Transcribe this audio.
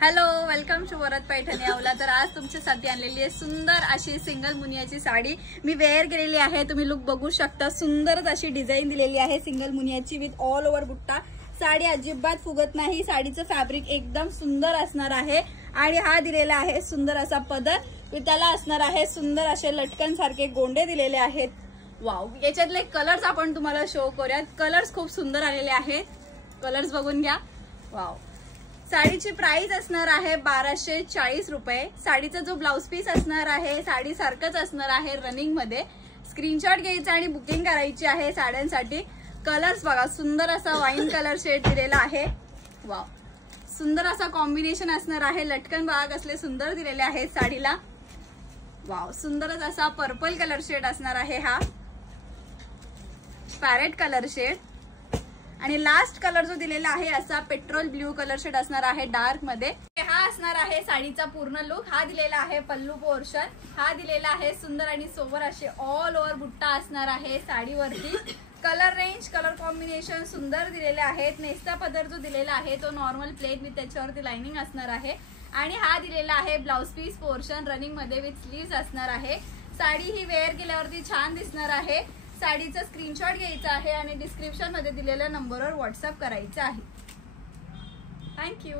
Hello, welcome to Varad Paithani अवला। तर आज तुमच्यासाठी आणलेली आहे सुंदर अशी सिंगल मुनियाची साडी। मी वेअर केलेली आहे, तुम्ही लुक बघू शकता। सुंदरच अशी डिझाइन दिलेली आहे सिंगल मुनियाची विथ ऑल ओव्हर बुट्टा। साडी अजिबात फुगत नाही, साडीचं फॅब्रिक एकदम सुंदर असणार आहे। आणि हा दिलेला आहे सुंदर असा पदर, त्याला असणार आहे सुंदर असे लटकन सारखे गोंडे दिलेले आहेत। वाव, याच्यातले कलर्स आपण तुम्हाला शो करूयात। कलर्स खूप सुंदर आलेले आहेत, कलर्स बघून घ्या। वाव, साडीची प्राइस असणार आहे 1240 रुपये। साडीचा जो ब्लाउज पीस असणार आहे साडी सारखंच असणार आहे रनिंग मध्ये। स्क्रीनशॉट घ्यायचा आणि बुकिंग करायची आहे साड्यांसाठी। कलर्स बघा, सुंदर असा वाईन कलर शेड दिलेला आहे। वाव, सुंदर असा कॉम्बिनेशन असणार आहे। लटकन बघा कसले सुंदर दिलेले आहेत साडीला। वाव, सुंदरच असा पर्पल कलर शेड असणार आहे। हा पॅरेट कलर शेड आणि लास्ट कलर जो दिलेला आहे असा पेट्रोल ब्ल्यू कलर शेड असणार आहे डार्क मध्ये। हा असणार आहे साडीचा पूर्ण लुक। हा दिलेला आहे पल्लू पोर्शन, हा दिलेला आहे सुंदर आणि सोबर असे ऑल ओव्हर बुट्टा असणार आहे साडीवरती। कलर रेंज, कलर कॉम्बिनेशन सुंदर दिलेले आहेत। नेस्ता पदर जो दिलेला आहे तो नॉर्मल प्लेन विथ त्याच्यावरती लाइनिंग असणार आहे। आणि हा दिलेला आहे ब्लाउज पीस पोर्शन रनिंग मध्ये विथ स्लीव्स असणार आहे। साडी ही वेअर केल्यावरती छान दिसणार आहे। साडीचा स्क्रीनशॉट घ्यायचा आहे आणि डिस्क्रिप्शन मध्ये दिलेल्या नंबरवर व्हॉट्सअप करायचा आहे। थँक्यू।